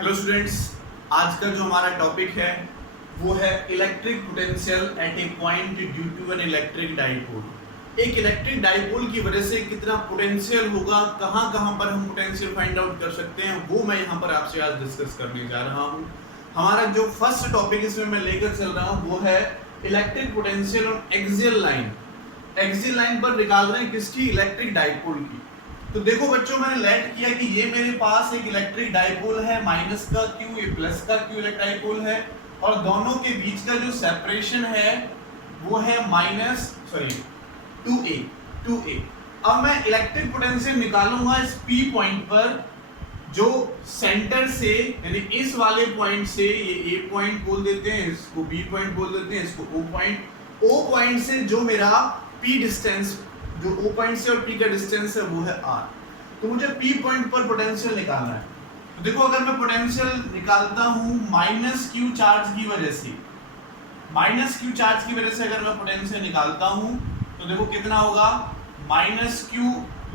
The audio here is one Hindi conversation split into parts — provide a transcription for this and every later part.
हेलो स्टूडेंट्स, आज का जो हमारा टॉपिक है वो है electric potential at a point due to an electric dipole. एक इलेक्ट्रिक डाइपोल की वजह से कितना पोटेंशियल होगा, कहाँ कहाँ पर हम पोटेंशियल फाइंड आउट कर सकते हैं, वो मैं यहाँ पर आपसे आज डिस्कस करने जा रहा हूँ। हमारा जो फर्स्ट टॉपिक इसमें मैं लेकर चल रहा हूँ वो है electric potential on axial line. Axial line पर निकाल रहे हैं किसकी? इलेक्ट्रिक डाइपोल की। तो देखो बच्चों, मैंने लेट किया कि ये मेरे पास एक इलेक्ट्रिक डाइपोल है, माइनस का क्यू, ये प्लस का क्यू इलेक्ट्रिक डाइपोल है, और दोनों के बीच का जो सेपरेशन है वो है टू ए। अब मैं इलेक्ट्रिक पोटेंशियल निकालूंगा इस पी पॉइंट पर, जो सेंटर से यानी इस वाले पॉइंट से, ये ए पॉइंट बोल देते हैं, इसको बी पॉइंट बोल देते हैं, इसको ओ पॉइंट से जो मेरा पी डिस्टेंस, जो ओ पॉइंट से और पी का डिस्टेंस है वो है आर। तो मुझे पी पॉइंट पर पोटेंशियल निकालना है। तो देखो, अगर मैं पोटेंशियल निकालता हूं माइनस क्यू चार्ज की वजह से, अगर मैं पोटेंशियल निकालता हूं तो देखो कितना होगा, माइनस क्यू,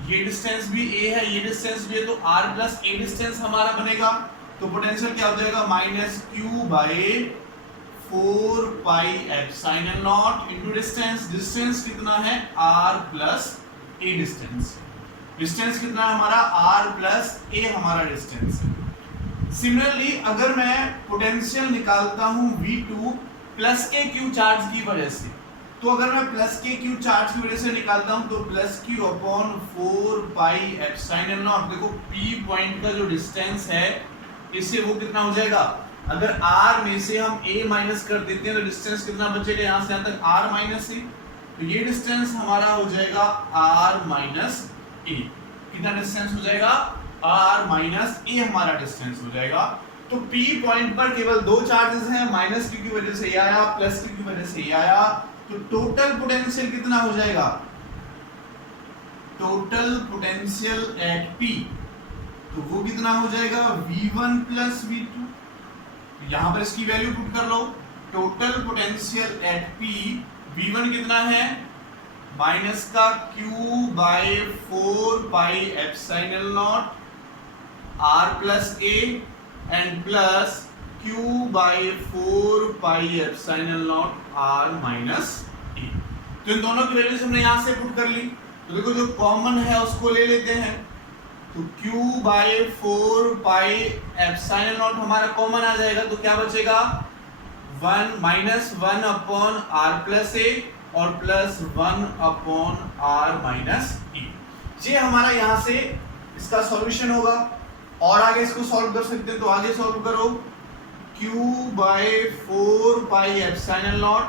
ये डिस्टेंस भी ए है, ये डिस्टेंस भी है, तो आर प्लस ए डिस्टेंस हमारा बनेगा। तो पोटेंशियल क्या हो जाएगा, minus Q by 4 pi epsilon not into distance कितना है, r प्लस ए डिस्टेंस कितना है हमारा, r प्लस ए हमारा डिस्टेंस है। सिमिलरली अगर मैं पोटेंशियल निकालता हूं V2 प्लस के क्यू चार्ज की वजह से, तो अगर मैं प्लस के क्यू चार्ज की वजह से निकालता हूं तो plus Q upon 4 pi epsilon not, देखो P पॉइंट का जो डिस्टेंस है इससे वो कितना हो जाएगा, अगर r में से हम a माइनस कर देते हैं तो डिस्टेंस कितना बचेगा, यहाँ से यहाँ तक r माइनस ए, तो ये डिस्टेंस हमारा हो जाएगा r माइनस ए। कितना डिस्टेंस हो जाएगा, r माइनस ए हमारा डिस्टेंस हो जाएगा। तो p पॉइंट पर केवल दो चार्जेस हैं, माइनस क्यू की वजह से ये आया, प्लस क्यू की वजह से ये आया। तो टोटल पोटेंशियल कितना हो जाएगा, टोटल पोटेंशियल एट p, तो वो कितना हो जाएगा, v1 प्लस v2। यहां पर इसकी वैल्यू पुट कर लो। Total potential at P, V1 कितना है, माइनस का Q by 4 pi epsilon naught R plus A and plus Q by 4 pi epsilon naught R minus A। तो इन दोनों की वैल्यूज हमने यहां से पुट कर ली। तो देखो, जो कॉमन है उसको ले लेते हैं, तो Q by 4 pi epsilon not हमारा कॉमन आ जाएगा, तो क्या बचेगा, 1 माइनस 1 अपॉन r प्लस ए और प्लस 1 अपॉन r माइनस ए। ये हमारा यहाँ से इसका सॉल्यूशन होगा। और आगे इसको सॉल्व कर सकते हैं, तो आगे सॉल्व करो, Q by 4 pi epsilon not,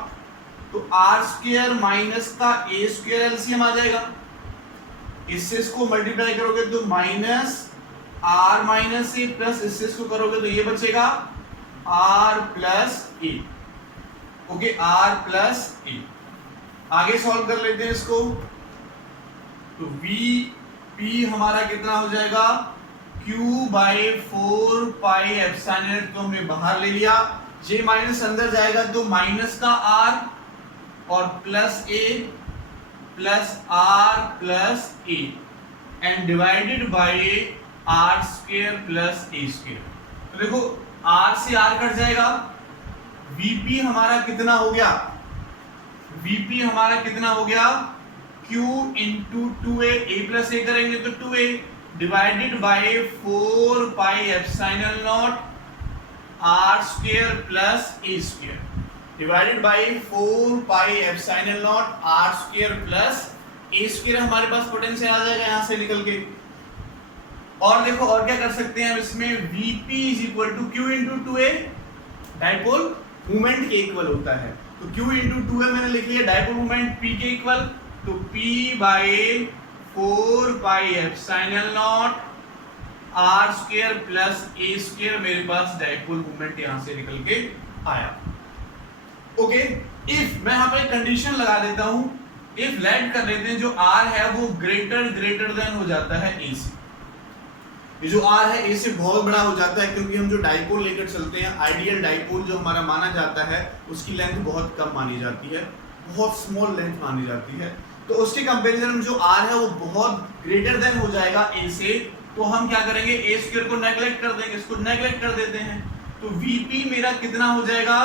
तो r स्क्वायर माइनस का a स्क्वायर एलसीएम आ जाएगा, इससे इसको मल्टीप्लाई करोगे तो माइनस r माइनस ए, प्लस इससे इसको करोगे तो ये बचेगा r प्लस ए। ओके, r प्लस ए। आगे सॉल्व कर लेते हैं इसको, तो P हमारा कितना हो जाएगा, Q बाई 4 पाई एप्सिलॉन को हमने बाहर ले लिया, ये माइनस अंदर जाएगा तो माइनस का r और plus A plus r plus A and divided by r square plus A square. तो देखो, r से r कट जाएगा, Vp हमारा कितना हो गया, Q into 2a, a plus A करेंगे तो 2a divided by 4 pi epsilon naught r square plus A square, divided by 4 pi epsilon naught r square plus A square. हमारे पास पोटेंशियल आ जाएगा यहाँ से निकल के। और देखो, और क्या कर सकते हैं हम इसमें, Vp is equal to Q into 2a, dipole movement के इक्वल होता है, तो Q इंटू 2a मैंने लिख लिया, डाइपोल मूवमेंट P के इक्वल, तो P by 4 pi epsilon naught r square plus A square, मेरे पास डाइपोल मूवमेंट यहाँ से निकल के आया। ओके, इफ मैं यहाँ पे कंडीशन लगा देता हूं, इफ लेट कर लेते हैं जो r है वो ग्रेटर देन हो जाता है a से, ये जो r है a से बहुत बड़ा हो जाता है, क्योंकि हम जो डाइपोल लेकर चलते हैं, आइडियल डाइपोल जो हमारा माना जाता है उसकी लेंथ बहुत कम मानी जाती है, बहुत स्मॉल लेंथ मानी जाती है। तो उसके कंपैरिजन में जो r है वो बहुत ग्रेटर देन हो जाएगा a से, तो हम क्या करेंगे a स्क्वायर को नेगलेक्ट कर देंगे, इसको नेगलेक्ट कर देते हैं, तो vp मेरा कितना हो जाएगा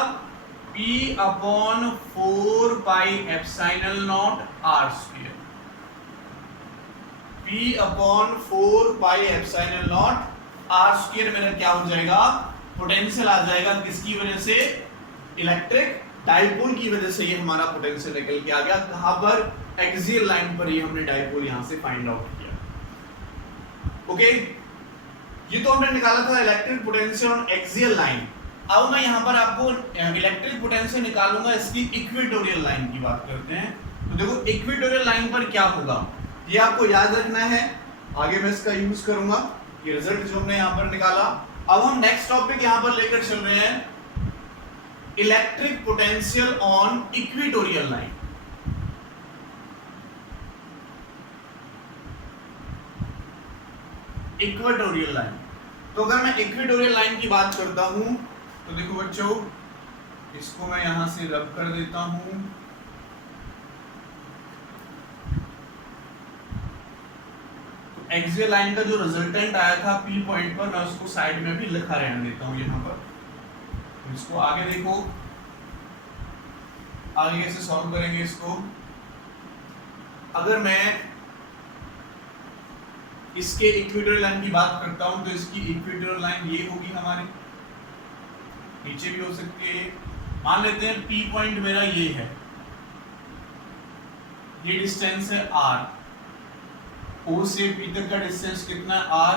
p upon 4 pi epsilon naught r square, p upon 4 pi epsilon naught r square मेरा क्या हो जाएगा, पोटेंशियल आ जाएगा, किसकी वजह से, इलेक्ट्रिक डाइपोल की वजह से ये हमारा पोटेंशियल निकल के आ गया, कहां पर, एक्सियल लाइन पर, ये हमने डाइपोल यहां से फाइंड आउट किया। ओके, ये तो हमने निकाला था electric potential on axial line. अब मैं यहां पर आपको इलेक्ट्रिक पोटेंशियल निकालूंगा इसकी इक्वेटोरियल लाइन की बात करते हैं। तो देखो इक्वेटोरियल लाइन पर क्या होगा ये आपको याद रखना है, आगे मैं इसका यूज करूंगा, ये रिजल्ट जो हमने यहां पर निकाला। अब हम नेक्स्ट टॉपिक यहां पर लेकर चल रहे हैं, electric potential on equatorial line. Equatorial line, तो अगर मैं इक्वेटोरियल लाइन की बात करता हूं तो देखो बच्चों, इसको मैं यहां से रब कर देता हूं, तो एक्सियल लाइन का जो रिजल्टेंट आया था P पॉइंट पर, मैं उसको साइड में भी लिखा रहने देता हूं यहां पर। इसको आगे देखो, आगे कैसे सॉल्व करेंगे इसको। अगर मैं इसके इक्वेटोरियल लाइन की बात करता हूं तो इसकी इक्वेटोरियल लाइन ये होगी हमारी, नीचे भी हो सकती है, मान लेते हैं P पॉइंट मेरा ये है, ये डिस्टेंस है R, O से P तक का डिस्टेंस कितना है R,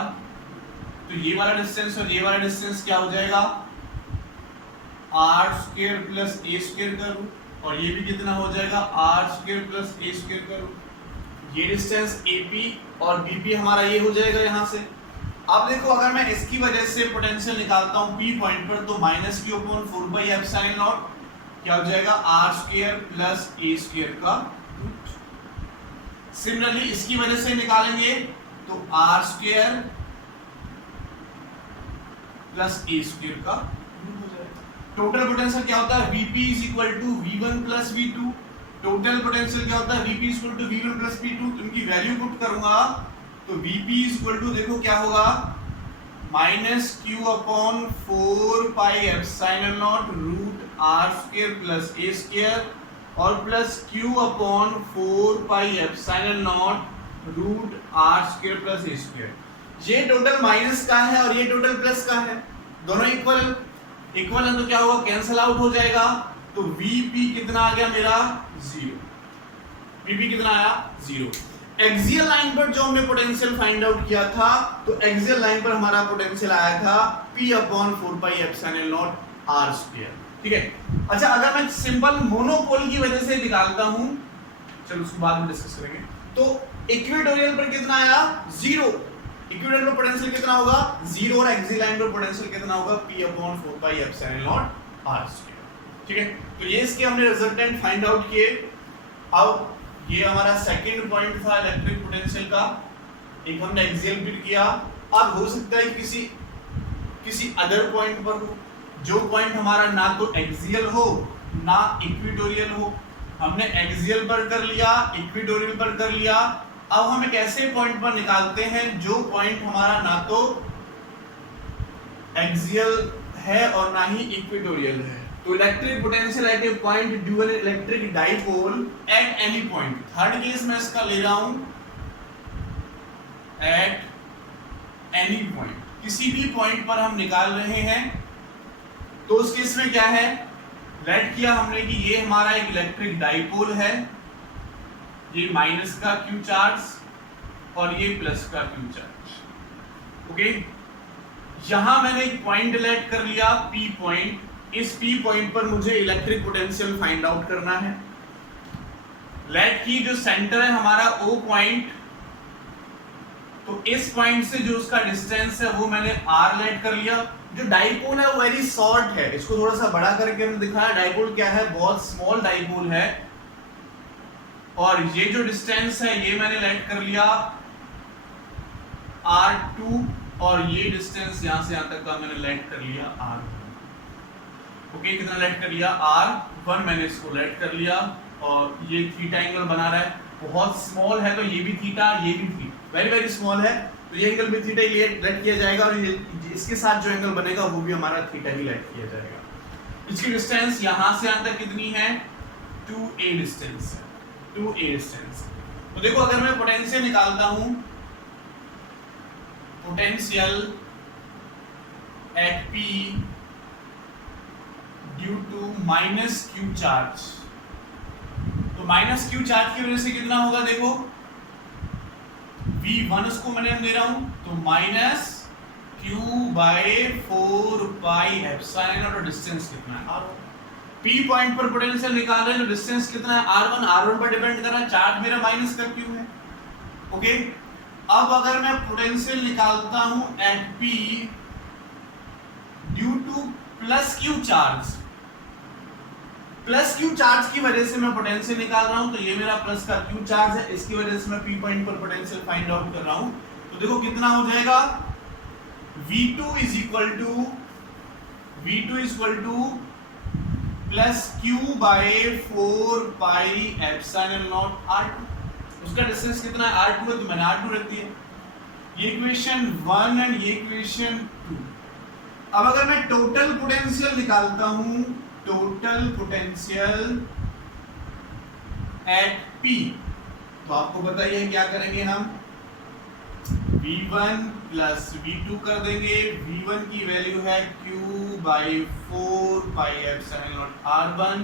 तो ये वाला डिस्टेंस और ये वाला डिस्टेंस क्या हो जाएगा, r square plus a square का रूट, और ये भी कितना हो जाएगा r square plus a square का रूट। ये डिस्टेंस AP और BP हमारा ये हो जाएगा यहाँ से। अब देखो अगर मैं इसकी वजह से पोटेंशियल निकालता हूँ P पॉइंट पर, तो minus q upon 4 pi epsilon naught क्या हो जाएगा, r square plus a square का रूट। सिमिलरली इसकी वजह से निकालेंगे तो r square plus a square का रूट हो जाएगा। टोटल पोटेंशियल क्या होता है, Vp is equal to V1 plus V2। Total potential क्या होता है, Vp is equal to V1 plus V2। इनकी वैल्यू पुट करूंगा तो Vp इज इक्वल टू देखो क्या होगा, minus q upon 4 pi epsilon naught root r square plus a square, और plus q upon 4 pi epsilon naught root r square plus a square. ये टोटल माइनस का है और ये टोटल प्लस का है, दोनों इक्वल है तो क्या होगा, कैंसिल आउट हो जाएगा। तो Vp कितना आ गया मेरा, 0। Vp कितना आया, 0। एक्सियल लाइन पर जो हमने पोटेंशियल फाइंड आउट किया था, तो एक्सियल लाइन पर हमारा पोटेंशियल आया था P upon 4 pi epsilon naught r square. ठीक है, अच्छा अगर मैं सिंपल मोनोपोल की वजह से निकालता हूं, चलो उसको बाद में डिस्कस करेंगे, तो इक्वेटोरियल पर कितना आया, 0। इक्वेटोरियल पर पोटेंशियल कितना होगा, 0, और एक्सियल लाइन पर पोटेंशियल कितना होगा, P upon 4 pi epsilon naught r square. ठीक है, तो ये इसके हमने रिजल्टेंट फाइंड आउट किए। अब ये हमारा सेकंड पॉइंट था इलेक्ट्रिक पोटेंशियल का, एक हमने एक्सियल फिट किया। अब हो सकता है किसी अदर पॉइंट पर हो, जो पॉइंट हमारा ना तो एक्सियल हो ना इक्वेटोरियल हो। हमने एक्सियल पर कर लिया, इक्वेटोरियल पर कर लिया। अब हम एक ऐसे पॉइंट पर निकालते हैं जो पॉइंट हमारा ना तो एक्सियल है और ना ही इक्वेटोरियल है। तो electric potential at a point due N electric dipole at any point. Third case में इसका ले रहा हूं, एट एनी पॉइंट, किसी भी पॉइंट पर हम निकाल रहे हैं। तो उस केस में क्या है, लेट किया हमने कि ये हमारा एक इलेक्ट्रिक डाइपोल है, ये माइनस का क्यू चार्ज और ये प्लस का क्यू चार्ज। ओके, यहां मैंने एक पॉइंट लेट कर लिया P पॉइंट। इस P पॉइंट पर मुझे इलेक्ट्रिक पोटेंशियल फाइंड आउट करना है। लेट की जो सेंटर है हमारा O पॉइंट, तो इस पॉइंट से जो उसका डिस्टेंस है वो मैंने R लेट कर लिया। जो डाइपोल है वो वेरी शॉर्ट है, इसको थोड़ा सा बड़ा करके हमने दिखाया। डाइपोल क्या है, बहुत स्मॉल डाइपोल है। और ये जो डिस्टेंस है ये मैंने लेट कर लिया R2, और ये डिस्टेंस यहां से यहां तक का मैंने लेट कर लिया R1। ओके, कितना लेट कर लिया, R1 मैंने इसको लेट कर लिया। और ये थीटा एंगल बना रहा है, बहुत स्मॉल है तो ये भी थीटा, ये भी थीटा, वेरी वेरी स्मॉल है तो ये एंगल भी थीटा ही लेट किया जाएगा और इसके साथ जो एंगल बनेगा वो भी हमारा थीटा ही लेट किया जाएगा। इसकी डिस्टेंस यहां से यहां तक कितनी है, 2a डिस्टेंस है, 2a डिस्टेंस। तो देखो अगर मैं पोटेंशियल निकालता हूं, potential at P due to minus Q charge, तो माइनस Q चार्ज की वजह से कितना होगा, देखो V1 उसको मैंने दे रहा हूं तो minus Q by 4 pi epsilon और डिस्टेंस कितना है R1। P पॉइंट पर पोटेंशियल निकाल रहे हैं तो डिस्टेंस कितना है R1, R1 पर डिपेंड कर रहा है, चार्ज मेरा माइनस का Q है। ओके, अब अगर मैं पोटेंशियल निकालता हूं at P due to plus Q charge, plus Q charge की वजह से मैं पोटेंशियल निकाल रहा हूं तो ये मेरा प्लस का Q चार्ज है, इसकी वजह से मैं P पॉइंट पर पोटेंशियल फाइंड आउट कर रहा हूं। तो देखो कितना हो जाएगा, V2 is equal to plus Q by 4 pi epsilon naught R2। उसका डिस्टेंस कितना है, R2 है तो मैंने R2 रख दिया। ये इक्वेशन 1 एंड ये इक्वेशन 2। अब अगर मैं टोटल पोटेंशियल निकालता हूं, टोटल पोटेंशियल एट P, तो आपको बताइए क्या करेंगे हम, V1 प्लस V2 कर देंगे। V1 की वैल्यू है Q by 4 pi epsilon naught R1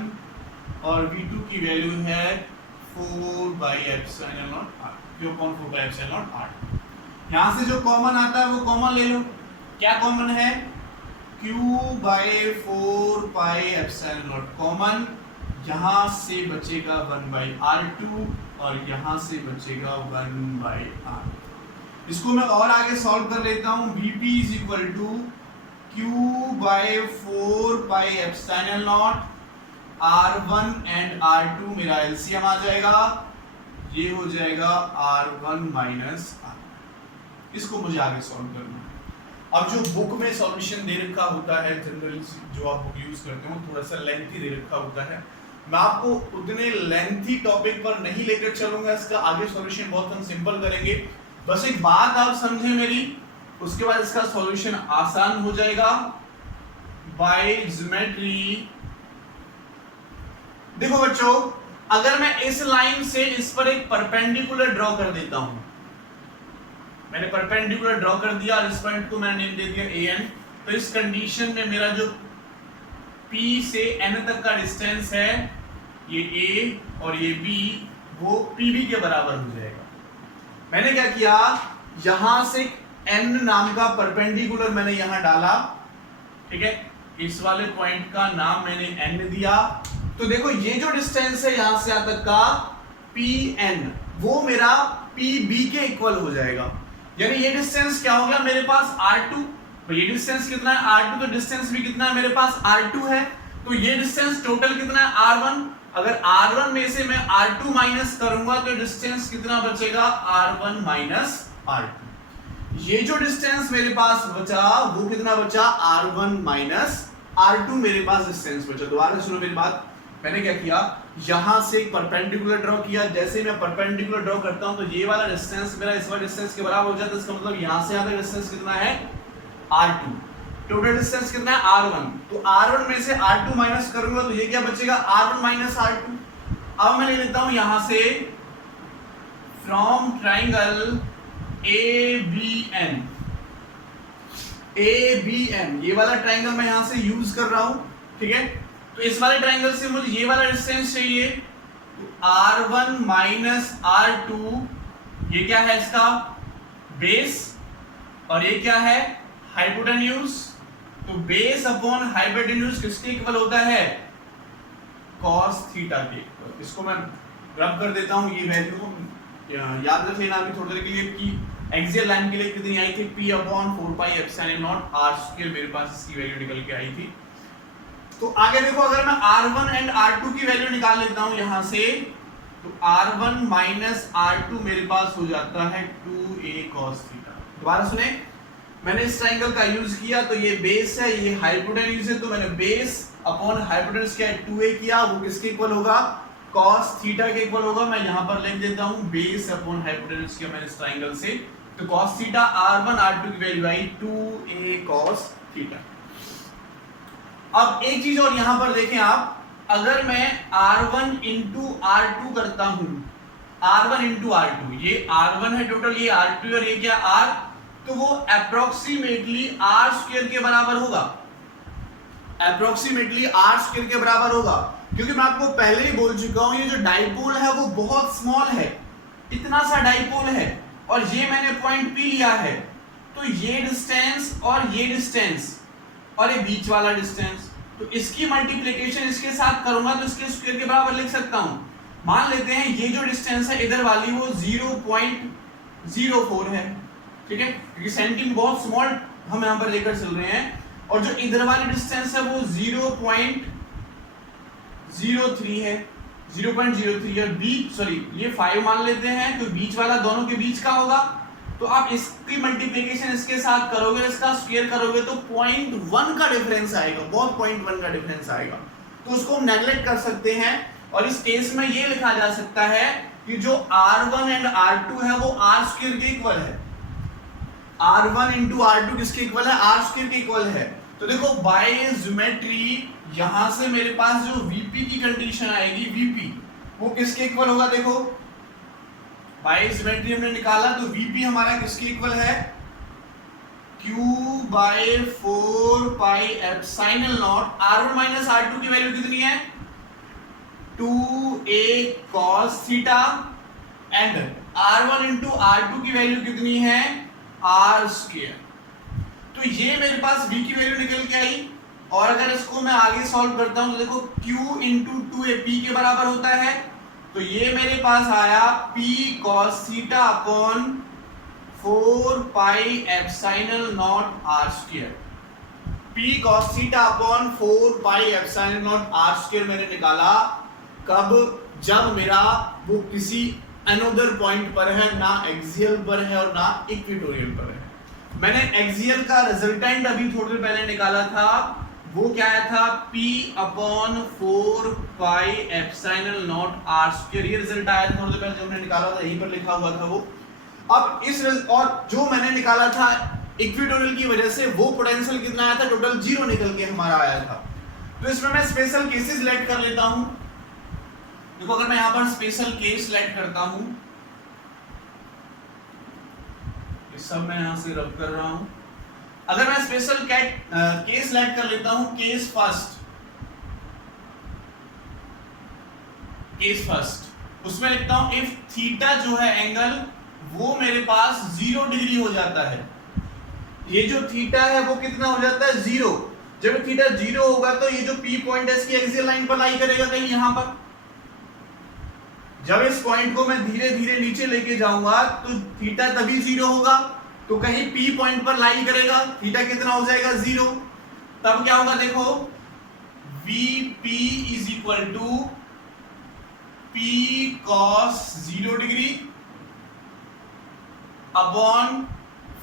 और V2 की वैल्यू है 4 by epsilon naught R, Q upon 4 by epsilon naught R। यहां से जो कॉमन आता है वो कॉमन ले लो, क्या कॉमन है, Q by 4 pi epsilon naught common, यहां से बचेगा 1 बाई R2 और यहां से बचेगा 1 बाई R। इसको मैं और आगे सॉल्व कर लेता हूं, Vp is equal to Q by 4 pi epsilon naught R1 and R2, मेरा एलसीएम आ जाएगा, ये हो जाएगा R1 माइनस R। इसको मुझे आगे सॉल्व करना है। अब जो बुक में सॉल्यूशन दे रखा होता है, जनरली जो आप बुक यूज करते हो थोड़ा सा लेंथी दे रखा होता है, मैं आपको उतने लेंथी टॉपिक पर नहीं लेकर चलूंगा, इसका आगे सॉल्यूशन बहुत हम सिंपल करेंगे। बस एक बात आप समझे मेरी, उसके बाद इसका सॉल्यूशन आसान हो जाएगा बाय ज्योमेट्री। देखो बच्चों, अगर मैं इस लाइन से इस पर एक परपेंडिकुलर ड्रॉ कर देता हूं, मैंने परपेंडिकुलर ड्रॉ कर दिया और इस पॉइंट को मैंने नेम दे दिया an, तो इस कंडीशन में मेरा जो P से N तक का डिस्टेंस है, ये A और ये B, वो PB के बराबर हो जाएगा। मैंने क्या किया, यहां से N नाम का परपेंडिकुलर मैंने यहां डाला, ठीक है, इस वाले पॉइंट का नाम मैंने N दिया। तो देखो ये जो डिस्टेंस है यहां से यहां तक का PN, वो मेरा PB के इक्वल हो जाएगा। यानी ये डिस्टेंस क्या हो गया मेरे पास R2, तो ये डिस्टेंस कितना है R2, तो डिस्टेंस भी कितना है मेरे पास R2 है, तो ये डिस्टेंस टोटल कितना है R1। अगर R1 में से मैं R2 माइनस करूंगा तो डिस्टेंस कितना बचेगा, R1 माइनस R2। ये जो डिस्टेंस मेरे पास बचा वो कितना बचा, R1 माइनस R2 मेरे पास डिस्टेंस बचा। दोबारा सुनो मेरी बात, मैंने क्या किया, यहां से एक परपेंडिकुलर ड्रॉ किया, जैसे मैं परपेंडिकुलर ड्रॉ करता हूं तो ये वाला डिस्टेंस मेरा इस वाले डिस्टेंस के बराबर हो जाता है। इसका मतलब यहां से यहां तक डिस्टेंस कितना है, R2, टोटल डिस्टेंस कितना है R1, तो R1 में से R2 माइनस करूंगा तो ये क्या बचेगा, R1 माइनस R2। अब मैं ले लेता हूं यहां से फ्रॉम ट्राइंगल ABN, ये वाला ट्राइंगल मैं यहां से यूज कर रहा हूं, ठीक है। तो इस वाले ट्राइंगल से मुझे ये वाला डिस्टेंस चाहिए, तो R1 माइनस R2, ये क्या है इसका बेस और ये क्या है हाइपोटेन्यूज। तो बेस अपॉन हाइपोटेन्यूज किसके इक्वल होता है, cos थीटा के इक्वल। इसको मैं रब कर देता हूं, ये वैल्यू याद रख लेना अभी थोड़ी देर के लिए कि एक्सियल लाइन के लिए कितनी आई थी, P upon 4 pi epsilon naught R square, मेरे पास इसकी वैल्यू निकल के आई थी। तो आगे देखो, अगर मैं R1 एंड R2 की वैल्यू निकाल लेता हूं यहां से, तो R1 माइनस R2 मेरे पास हो जाता है 2a cos थीटा। दोबारा सुने, मैंने इस ट्रायंगल का यूज किया, तो ये बेस है, ये हाइपोटेन्यूज है, तो मैंने बेस अपॉन हाइपोटेन्यूज क्या 2a किया, वो किसके इक्वल होगा, cos थीटा के इक्वल होगा, मैं यहां पर लिख देता हूं बेस अपॉन हाइपोटेन्यूज किया मैंने इस ट्रायंगल से, तो cos थीटा r1 r2 की वैल्यू आई 2a cos थीटा। अब एक चीज और यहां पर देखें आप, अगर मैं r1 इंटू r2 करता हूं, r1 इंटू r2, ये r1 है टोटल, ये r2 और ये क्या r, तो वो अप्रोक्सीमेटली r स्क्वायर के बराबर होगा, अप्रोक्सीमेटली r स्क्वायर के बराबर होगा, क्योंकि मैं आपको पहले ही बोल चुका हूं ये जो डाइपोल है वो बहुत स्मॉल है, इतना सा डाइपोल है, और ये मैंने पॉइंट P लिया है, तो ये डिस्टेंस और ये डिस्टेंस और ये बीच वाला डिस्टेंस, तो इसकी मल्टीप्लिकेशन इसके साथ करूंगा तो इसके स्क्वायर के बराबर लिख सकता हूं। मान लेते हैं ये जो डिस्टेंस है इधर वाली वो 0.04 है, ठीक है, क्योंकि सेंटीमीटर बहुत स्मॉल हम यहां पर लेकर चल रहे हैं, और जो इधर वाली डिस्टेंस है वो 0.03 है, 0.03, और बीच सॉरी ये 5 मान लेते हैं, तो बीच वाला दोनों के बीच का होगा, तो आप इसकी मल्टीप्लिकेशन इसके साथ करोगे, इसका स्क्वायर करोगे तो 0.1 का डिफरेंस आएगा, बहुत 0.1 का डिफरेंस आएगा, तो उसको हम नेगलेक्ट कर सकते हैं, और इस केस में ये लिखा जा सकता है कि जो r1 एंड r2 है वो r स्क्वायर के इक्वल है, r1 इंटू r2 किसके इक्वल है, r स्क्वायर के इक्वल है। तो देखो बाय ज्योमेट्री यहां से मेरे पास जो vp की कंडीशन आएगी, vp वो किसके इक्वल होगा, देखो बाय ज्योमेट्री हमने निकाला तो vp हमारा किसके इक्वल है, q by 4 pi epsilon naught, r1 minus r2 की वैल्यू कितनी है 2a cos theta, and r1 into r2 की वैल्यू कितनी है r स्क्वायर। तो ये मेरे पास v की वैल्यू निकल के आई, और अगर इसको मैं आगे सॉल्व करता हूं तो देखो q इंटू 2a p के बराबर होता है, तो ये मेरे पास आया p cos theta upon 4 pi epsilon naught r square, p cos theta upon 4 pi epsilon naught r square मैंने निकाला, कब, जब मेरा वो किसी अनदर पॉइंट पर है, ना एक्सियल पर है और ना इक्वेटोरियल पर है। मैंने एक्सियल का रिजल्टेंट अभी थोड़ी देर पहले निकाला था, वो क्या आया था p upon 4 pi epsilon naught r square, ये रिजल्ट आया था थोड़ी देर पहले जो हमने निकाला था, यहीं पर लिखा हुआ था वो। अब इस और जो मैंने निकाला था इक्वेटोरियल की वजह से वो पोटेंशियल कितना आया था, टोटल 0 निकल के हमारा आया था। तो इसमें मैं स्पेशल केसेस सिलेक्ट कर लेता हूं, देखो अगर मैं यहां पर स्पेशल केस सिलेक्ट करता हूं, ये सब मैं यहां से रब कर रहा हूं, अगर मैं स्पेशल केस सिलेक्ट कर लेता हूं, केस फर्स्ट, उसमें लिखता हूं इफ थीटा जो है एंगल वो मेरे पास 0 डिग्री हो जाता है, ये जो थीटा है वो कितना हो जाता है 0, जब थीटा 0 होगा तो ये जो P पॉइंट है इसकी एक्सियल लाइन पर लाई करेगा कहीं यहां पर, जब इस पॉइंट को मैं धीरे धीरे नीचे लेके जाऊंगा तो थीटा तभी 0 होगा, तो कहीं P पॉइंट पर लाई करेगा, थीटा कितना हो जाएगा 0, तब क्या होगा देखो VP is equal to P cos 0 degree upon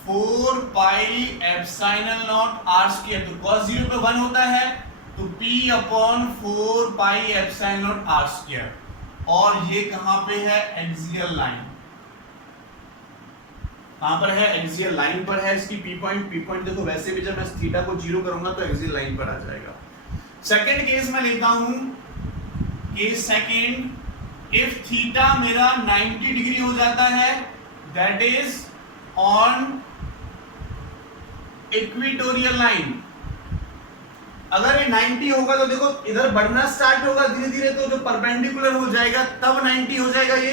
4 pi epsilon naught r square, तो cos 0 पे 1 होता है, तो P upon 4 pi epsilon naught r square, और ये कहां पे है एक्सियल लाइन, कहां पर है एक्सियल लाइन पर है इसकी P पॉइंट देखो, वैसे भी जब मैं थीटा को 0 करूंगा तो एक्सियल लाइन पर आ जाएगा। सेकंड केस में लेता हूं, केस सेकंड, इफ थीटा मेरा 90 डिग्री हो जाता है, that is on equatorial line, अगर ये 90 होगा तो देखो इधर बढ़ना स्टार्ट होगा धीरे धीरे, तो जो परपेंडिकुलर हो जाएगा तब 90 हो जाएगा ये,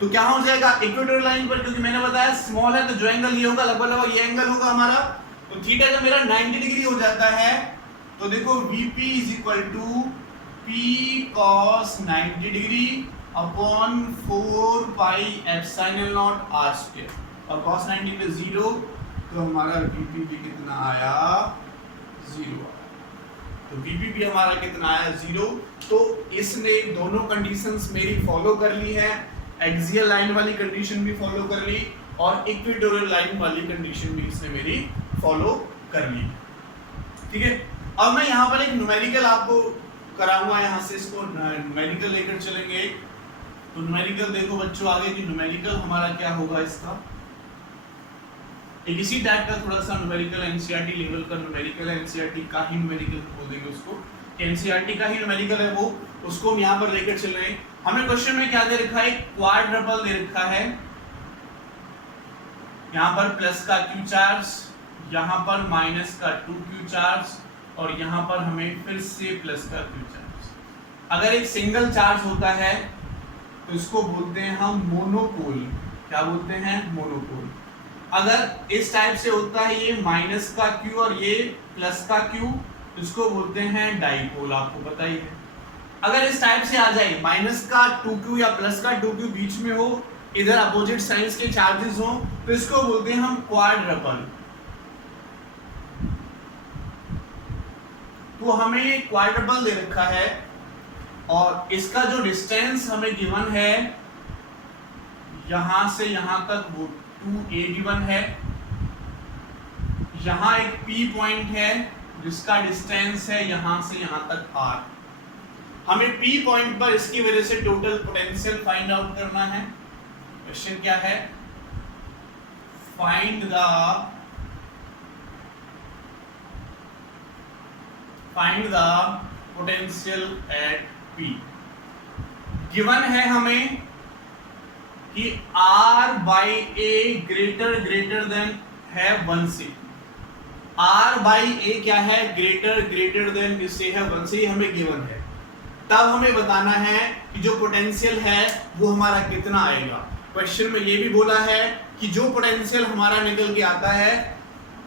तो क्या हो जाएगा इक्वेटोरियल लाइन पर, क्योंकि मैंने बताया स्मॉल है तो जो एंगल ये होगा लगभग ये एंगल होगा हमारा, तो थीटा जब मेरा 90 डिग्री हो जाता है तो देखो VP is equal to P cos 90 degree upon 4 pi epsilon naught r square, और cos 90 पे 0, तो हमारा VP भी कितना आया 0, तो VP भी हमारा कितना आया 0। तो इसने दोनों कंडीशंस मेरी फॉलो कर ली है, एक्सियल लाइन वाली कंडीशन भी फॉलो कर ली और इक्वेटोरियल लाइन वाली कंडीशन भी इसने मेरी फॉलो कर ली, ठीक है। अब मैं यहाँ पर एक न्यूमेरिकल आपको कराऊंगा यहाँ से, इसको न्यूमेरिकल लेकर चलेंगे। तो न्यूमेरिकल देखो बच्चों आगे की न्यूमेरिकल हमारा क्या होगा इसका, एक इसी टाइप का थोड़ा सा न्यूमेरिकल एनसीईआरटी लेवल का न्यूमेरिकल है, एनसीईआरटी का ही न्यूमेरिकल बोल देंगे उसको, एनसीईआरटी का ही न्यूमेरिकल है वो, उसको हम यहाँ पर लेकर चल रहे हैं। हमें क्वेश्चन में क्या दे रखा है, क्वाड्रपल दे रखा है, यहाँ पर प्लस का क्यू चार्ज, यहाँ पर माइनस का 2q चार्ज, और यहाँ पर हमें फिर से प्लस का q चार्ज। अगर एक सिंगल चार्ज होता है तो इसको बोलते हैं हम मोनोपोल। क्या बोलते हैं, मोनोपोल। अगर इस टाइप से होता है ये माइनस का q और ये प्लस का q, इसको बोलते हैं डाइपोल, आपको पता ही है। अगर इस टाइप से आ जाए माइनस का 2q या प्लस का 2q बीच में हो, इधर अपोजिट साइंस के चार्जेस हो, तो इसको बोलते हैं हम क्वाड्रपल। तो हमें क्वाड्रपल दे रखा है और इसका जो डिस्टेंस हमें गिवन है यहां से यहां तक वो 2a गिवन है, यहां एक p पॉइंट है जिसका डिस्टेंस है यहां से यहां तक r। हमें p पॉइंट पर इसकी वजह से टोटल पोटेंशियल फाइंड आउट करना है। क्वेश्चन क्या है, find the potential at P। Given है हमें कि R by A greater than है 1 से, R बाई A क्या है, ग्रेटर देन इससे है 1 से, हमें गिवन है। तब हमें बताना है कि जो पोटेंशियल है वो हमारा कितना आएगा। क्वेश्चन में ये भी बोला है कि जो पोटेंशियल हमारा निकल के आता है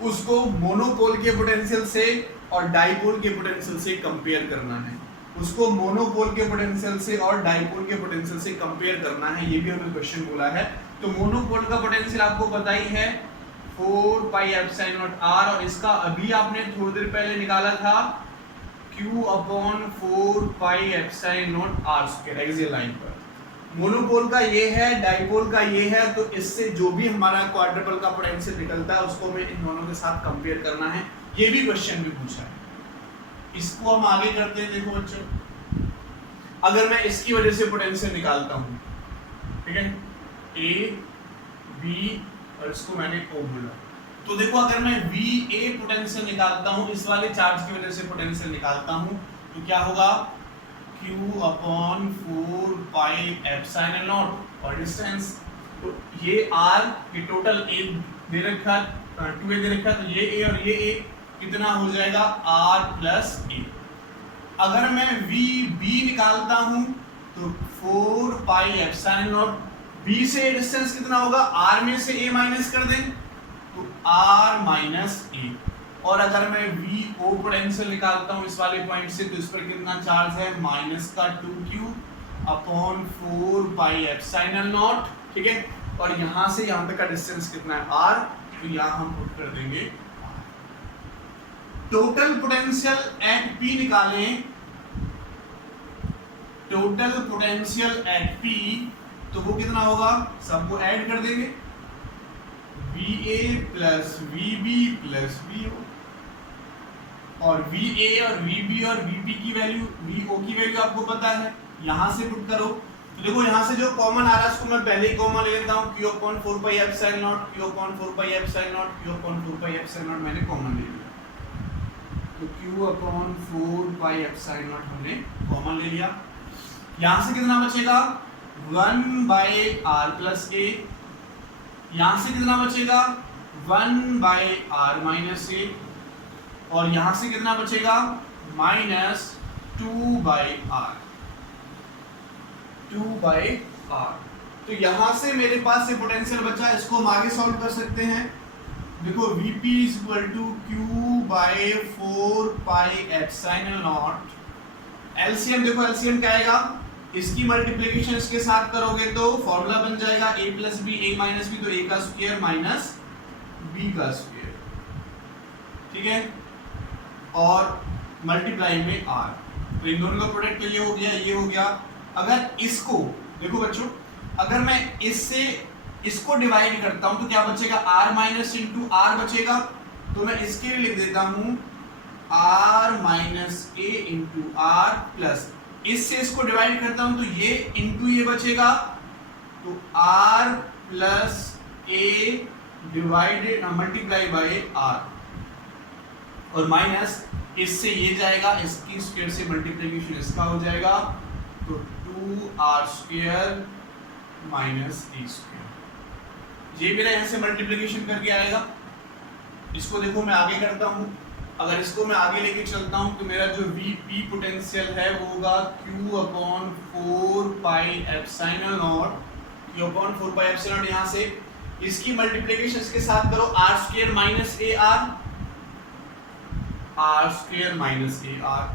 उसको मोनोपोल के पोटेंशियल से और डाइपोल के पोटेंशियल से कंपेयर करना है, उसको मोनोपोल के पोटेंशियल से और डाइपोल के पोटेंशियल से कंपेयर करना है, ये भी हमें क्वेश्चन बोला है। तो मोनोपोल का पोटेंशियल आपको पता ही है 4 पाई एप्सिलॉन नॉट r, और इसका अभी आपने थोड़ी देर पहले निकाला था q upon 4 pi epsilon naught r square axial line पर। मोनोपोल का ये है, डाइपोल का ये है, तो इससे जो भी हमारा क्वाड्रपल का पोटेंशियल निकलता है उसको हमें इन दोनों के साथ कंपेयर करना है। ये भी क्वेश्चन भी पूछा है, इसको हम आगे करते हैं। देखो बच्चों, अगर मैं इसकी वजह से पोटेंशियल निकालता हूं, ठीक है, ए बी और इसको मैंने ओ बोला, तो देखो अगर मैं वी ए पोटेंशियल निकालता हूं, इस वाले चार्ज की वजह से पोटेंशियल निकालता हूं, तो क्या होगा, q upon 4 pi epsilon not और डिस्टेंस, तो ये r ये टोटल a दे रखा, 2a दे रखा, तो ये a और ये a कितना हो जाएगा, r प्लस a। अगर मैं v निकालता हूं तो 4 पाई एप्सिलॉन नॉट, b से डिस्टेंस कितना होगा, r में से a माइनस कर दें तो r माइनस a। और अगर मैं VO पोटेंशियल निकालता हूं इस वाले पॉइंट से, तो इस पर कितना चार्ज है, माइनस का 2q upon 4 pi epsilon not, ठीक है, और यहां से यहां तक का डिस्टेंस कितना है, r, तो यहां हम पुट कर देंगे टोटल पोटेंशियल एट P निकालें, टोटल पोटेंशियल एट P, तो वो कितना होगा, सबको ऐड कर देंगे, VA plus VB plus VO, और VA और VB और VP की वैल्यू, VO की वैल्यू आपको पता है, यहां से पुट करो। तो देखो यहां से जो कॉमन आ रहा है उसको मैं पहले ही कॉमन ले लेता हूं, q upon 4 pi epsilon naught, q upon 4 pi epsilon naught, q upon 4 pi epsilon not मैंने कॉमन ले लिया, तो q upon 4 pi epsilon not हमने कॉमन ले लिया। यहां से कितना बचेगा, 1 बाई r प्लस a, यहां से कितना बचेगा, 1 बाई r माइनस a, और यहां से कितना बचेगा, minus 2 by r, 2 by r। तो यहां से मेरे पास से पोटेंशियल बचा, इसको हम आगे सॉल्व कर सकते हैं। देखो Vp is equal to q by 4 pi epsilon naught, LCM देखो एलसीएम क्या आएगा, इसकी मल्टीप्लिकेशन इसके साथ करोगे तो फॉर्मूला बन जाएगा a plus B, a minus B, तो a का स्क्वायर माइनस b का स्क्वायर, ठीक है, और मल्टीप्लाई में r, तो इन दोनों का प्रोडक्ट तो ये हो गया, ये हो गया। अगर इसको देखो बच्चों, अगर मैं इससे इसको डिवाइड करता हूं तो क्या बचेगा, r माइनस इंटू r बचेगा, तो मैं इसके लिए लिख देता हूं R minus A into R plus, इससे इसको डिवाइड करता हूं तो ये इंटू ये बचेगा, तो R plus A divided multiply by R, और माइनस इससे ये जाएगा, इसकी स्क्वायर से मल्टीप्लिकेशन इसका हो जाएगा, तो 2r स्क्वायर माइनस ए स्क्वायर। ये मेरा यहां से मल्टीप्लिकेशन करके आएगा। इसको देखो मैं आगे करता हूं, अगर इसको मैं आगे लेके चलता हूं तो मेरा जो Vp पोटेंशियल है वो होगा Q upon 4 pi epsilon naught, Q upon 4 pi epsilon naught, यहाँ से इसकी मल्टीप्लिकेशन इसके साथ करो, r square minus A R, R square minus A R,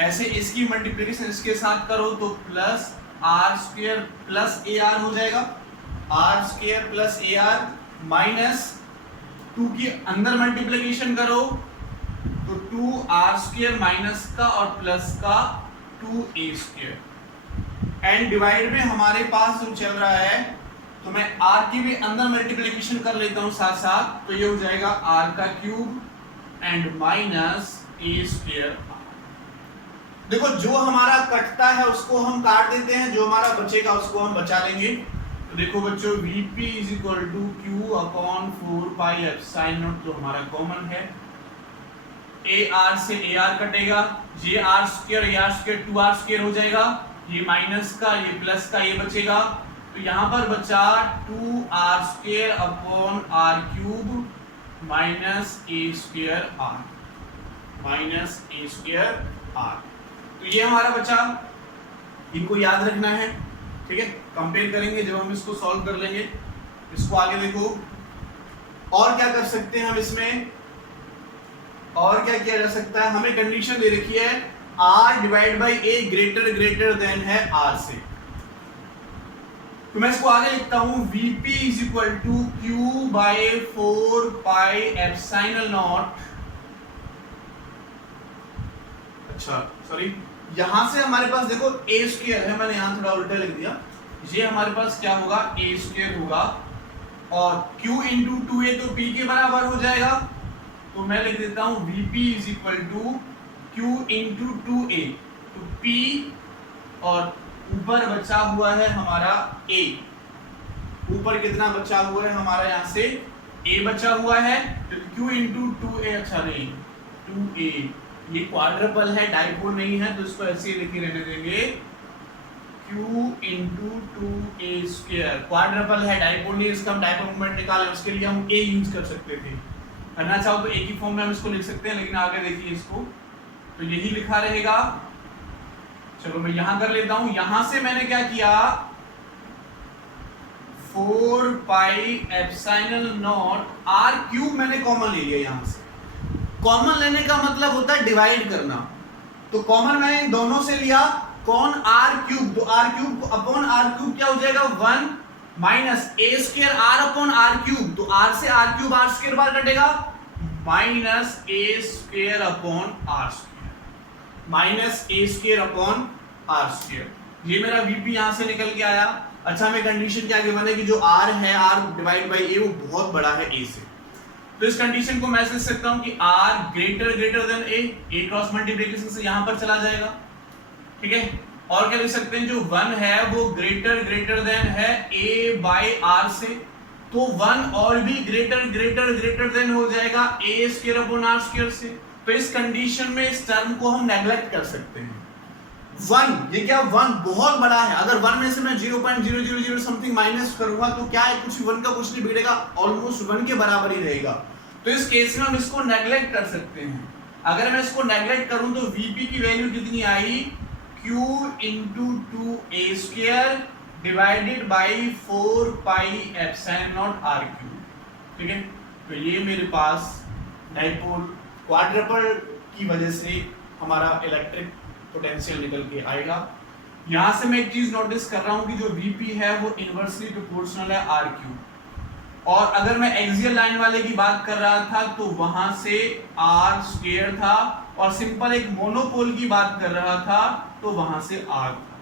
ऐसे इसकी मल्टीप्लिकेशन इसके साथ करो तो plus R square plus A R हो जाएगा, R square plus A R minus 2 की अंदर मल्टीप्लिकेशन करो तो 2r स्क्वायर माइनस का और प्लस का 2a स्क्वायर, एंड डिवाइड में हमारे पास जो चल रहा है तो मैं r की भी अंदर मल्टीप्लिकेशन कर लेता हूं साथ साथ, तो ये हो जाएगा r का cube and minus a square. देखो जो हमारा कटता है उसको हम काट देते हैं, जो हमारा बचेगा उसको हम बचा लेंगे। तो देखो बच्चों Vp is equal to Q upon 4 pi epsilon naught, जो हमारा कॉमन है, AR से AR कटेगा, ये R square AR square 2R square हो जाएगा, ये माइनस का ये प्लस का ये बचेगा, तो यहाँ पर बचा 2R square upon R cube minus A square R, minus A square R। तो ये हमारा बचा, इनको याद रखना है, ठीक है। कंपेयर करेंगे जब हम इसको सॉल्व कर लेंगे। इसको आगे देखो और क्या कर सकते हैं हम इसमें, और क्या किया जा सकता है, हमें कंडीशन दे रखी है r divide by a greater than है r से, तो मैं इसको आगे लिखता हूं Vp is equal to Q by 4 pi epsilon naught, अच्छा सॉरी, यहां से हमारे पास देखो a स्क्वायर है, मैंने यहां थोड़ा उल्टा लिख दिया, ये हमारे पास क्या होगा a स्क्वायर होगा, और q इंटू 2a तो p के बराबर हो जाएगा, तो मैं लिख देता हूं Vp is equal to Q into 2a, तो P और ऊपर बचा हुआ है हमारा A, ऊपर कितना बचा हुआ है हमारा, यहाँ से A बचा हुआ है, तो Q इंटू 2a, अच्छा नहीं 2a, ये क्वाड्रपल है डाइपोल नहीं है, तो इसको ऐसे ही लिखे रहने देंगे Q into 2a square, quadruple है डाइपोल नहीं, इसका हम डाइपोल मोमेंट निकालें उसके लिए हम A यूज कर सकते थे, करना चाहो तो एक ही फॉर्म में हम इसको लिख सकते हैं, लेकिन आगे देखिए इसको, तो यही लिखा रहेगा। चलो मैं यहां कर लेता हूं, यहां से मैंने क्या किया 4 pi epsilon naught r cube मैंने कॉमन ले लिया, यहां से कॉमन लेने का मतलब होता है डिवाइड करना, तो कॉमन मैंने इन दोनों से लिया, कौन r क्यूब, तो r cube upon r cube क्या हो जाएगा 1 minus a square r upon r cube, तो r से r क्यूब r स्क्वायर बार कटेगा, minus a square upon r square, minus a square upon r square, ये मेरा Vp यहां से निकल के आया। अच्छा हमें कंडीशन क्या गिवन है कि जो r है r डिवाइड बाय a वो बहुत बड़ा है a से, तो इस कंडीशन को मैं लिख सकता हूं कि r greater than a cross multiplication से यहां पर चला जाएगा, ठीक है। और क्या लिख सकते हैं, जो 1 है वो ग्रेटर देन है a बाय r से, तो 1 और भी ग्रेटर देन हो जाएगा a square upon r square से, तो इस कंडीशन में इस टर्म को हम नेग्लेक्ट कर सकते हैं। 1 ये क्या 1 बहुत बड़ा है, अगर 1 में से मैं 0.000 समथिंग माइनस करूंगा तो क्या है, कुछ 1 का कुछ नहीं बिगड़ेगा, ऑलमोस्ट 1 के बराबर ही रहेगा, तो इस केस में हम इसको नेग्लेक्ट कर सकते हैं। अगर मैं इसको नेग्लेक्ट करूं तो Vp की वैल्यू कितनी आई, Q into 2a square divided by 4 pi epsilon naught r cube, ठीक है। तो ये मेरे पास डाइपोल क्वाड्रपल की वजह से हमारा इलेक्ट्रिक पोटेंशियल निकल के आएगा। यहां से मैं एक चीज नोटिस कर रहा हूं कि जो Vp है वो इनवर्सली प्रोपोर्शनल है r क्यूब, और अगर मैं एक्सियल लाइन वाले की बात कर रहा था तो वहां से r स्क्वायर था, और सिंपल एक मोनोपोल की बात कर रहा था तो वहां से r था।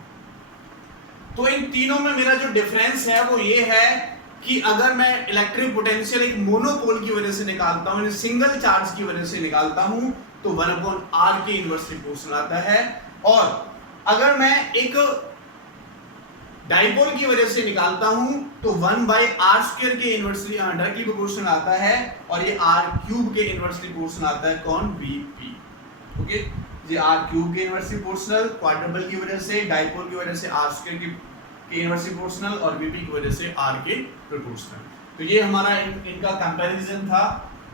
तो इन तीनों में मेरा जो डिफरेंस है वो ये है कि अगर मैं इलेक्ट्रिक पोटेंशियल एक मोनोपोल की वजह से निकालता हूं, सिंगल चार्ज की वजह से निकालता हूं, तो 1/r के इनवर्सली प्रोपोर्शनल आता है। और अगर मैं एक डाइपोल की वजह से निकालता हूं तो 1/r² के इनवर्सली डायरेक्टली प्रोपोर्शनल आता है, और ये r³ के इनवर्सली प्रोपोर्शनल आता है कौन, Vp। ओके, ये r³ के इनवर्सली प्रोपोर्शनल, क्वाड्रुपल की वजह से, डाइपोल की वजह से r² के इनवर्सली प्रोपोर्शनल, और Vp की वजह से r के प्रोपोर्शनल। तो ये हमारा इनका कंपैरिजन था।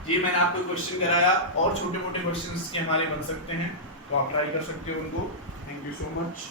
ये मैंने आपको क्वेश्चन कराया, और छोटे मोटे क्वेश्चंस के हमारे बन सकते हैं, तो आप ट्राई कर सकते हो उनको। Thank you so much.